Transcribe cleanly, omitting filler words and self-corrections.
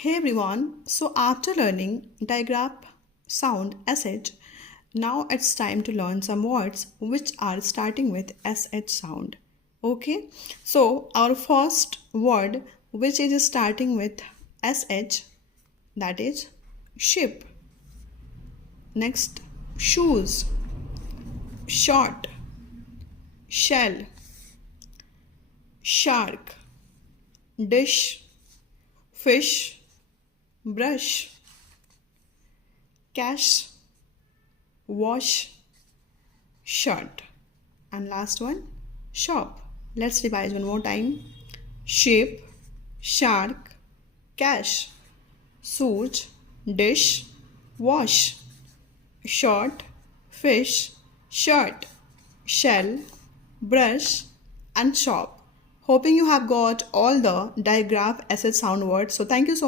Hey everyone, so after learning digraph sound sh, now it's time to learn some words which are starting with sh sound. Okay, so our first word which is starting with sh, that is ship. Next, shoes, short, shell, shark, dish, fish, brush, cash, wash, shirt. And last one, shop. Let's revise one more time. Ship, shark, cash, suit, dish, wash, short, fish, shirt, shell, brush, and shop. Hoping you have got all the digraph sh sound words. So thank you so